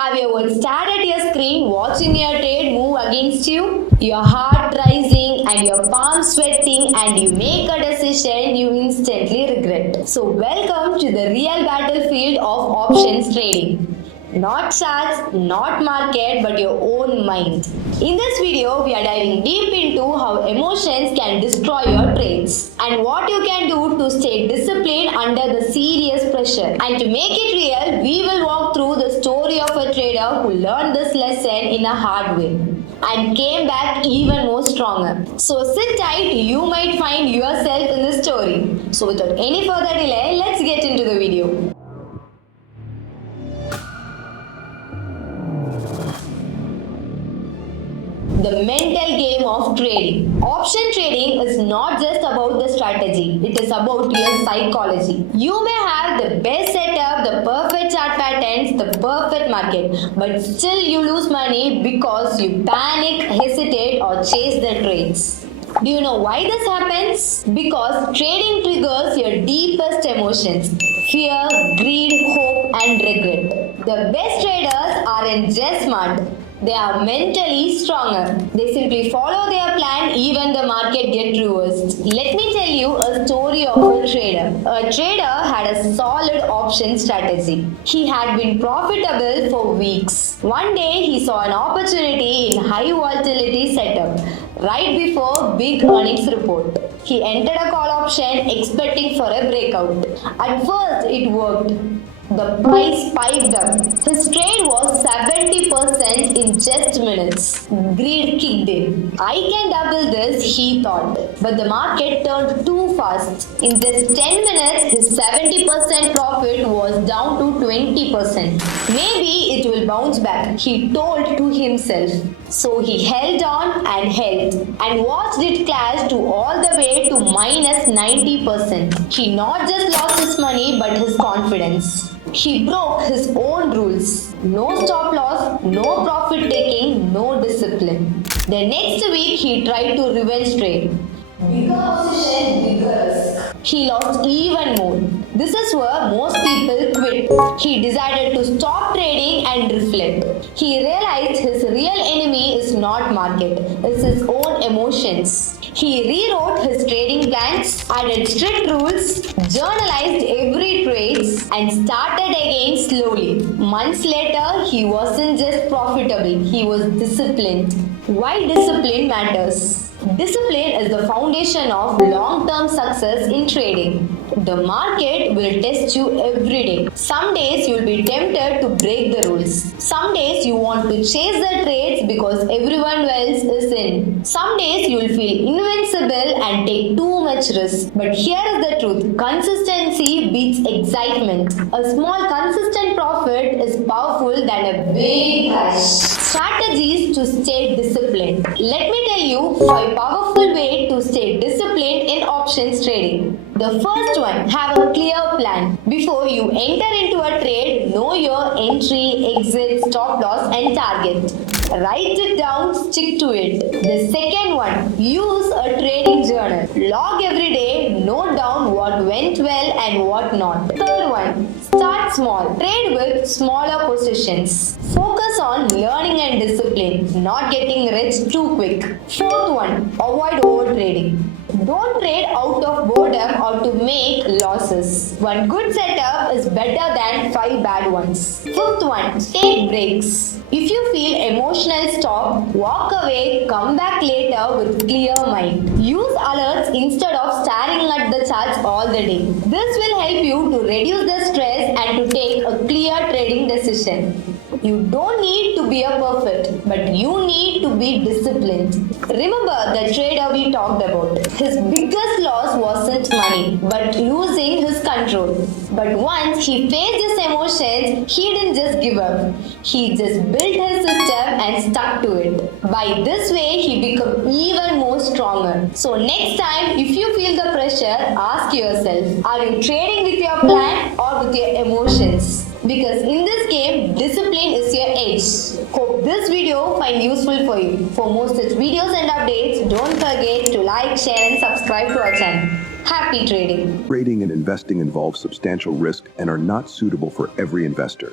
Have you ever stared at your screen watching your trade move against you? Your heart rising and your palms sweating and you make a decision you instantly regret. So welcome to the real battlefield of options trading. Not charts, not market, but your own mind. In this video, we are diving deep into how emotions can destroy your trades and what you can do to stay disciplined under the serious pressure. And to make it real, we will walk through the story of a trader who learned this lesson in a hard way and came back even more stronger. So sit tight, you might find yourself in the story. So without any further delay, let's get into the video. The mental game of trading. Option trading is not just about the strategy, it is about your psychology. You may have the best setup, the perfect chart patterns, the perfect market, but still you lose money because you panic, hesitate, or chase the trades. Do you know why this happens? Because trading triggers your deepest emotions: fear, greed, hope, and regret. The best traders aren't just smart. They are mentally stronger. They simply follow their plan even the market gets reversed. Let me tell you a story of a trader. A trader had a solid option strategy. He had been profitable for weeks. One day he saw an opportunity in high volatility setup right before big earnings report. He entered a call option expecting for a breakout. At first it worked. The price spiked up. His trade was 70% in just minutes. Greed kicked in. I can double this, he thought. But the market turned too fast. In just 10 minutes, his 70% profit was down to 20%. Maybe it will bounce back, he told to himself. So he held on and watched it crash to all the way to minus 90%. He not just lost his money but his confidence. He broke his own rules. No stop loss, no profit taking, no discipline. The next week he tried to revenge trade. Bigger position, bigger risk. He lost even more. This is where most people quit. He decided to stop trading and reflect. He realized his real enemy is not market, it's his own emotions. He rewrote his trading plans, added strict rules, journalized every trade, and started again slowly. Months later, he wasn't just profitable, he was disciplined. Why discipline matters? Discipline is the foundation of long-term success in trading. The market will test you every day. Some days you will be tempted to break the rules. Some days you want to chase the trades because everyone else is in. Some days you will feel invincible and take too much risk. But here is the truth. Consistency beats excitement. A small consistent profit is powerful than a big crash. Strategies to stay disciplined. Let me tell you 5 powerful ways to stay disciplined in options trading. The first one, have a clear plan. Before you enter into a trade, know your entry, exit, stop loss and target. Write it down, stick to it. The second one, use a trading journal. Log every day, note down what went well and what not. Third one, start small. Trade with smaller positions. Focus on learning and discipline, not getting rich too quick. Fourth one, avoid over trading. Don't trade out of boredom or to make losses. One good setup is better than 5 bad ones. Fifth one, take breaks. If you feel emotional, stop, walk away, come back later with clear mind. Use alerts instead of staring at the charts all the day. This will help you to reduce the stress and to take a clear trading decision. You don't need to be a perfect, but you need to be disciplined. Remember the trader we talked about. His biggest loss wasn't money, but losing his control. But once he faced his emotions, he didn't just give up. He just built his system and stuck to it. By this way, he became even more stronger. So next time, if you feel the pressure, ask yourself, are you trading with your plan or with your emotions? Because in this game, discipline is your edge. Hope this video find useful for you. For more such videos and updates, don't forget to like, share and subscribe to our channel. Happy trading! Trading and investing involve substantial risk and are not suitable for every investor.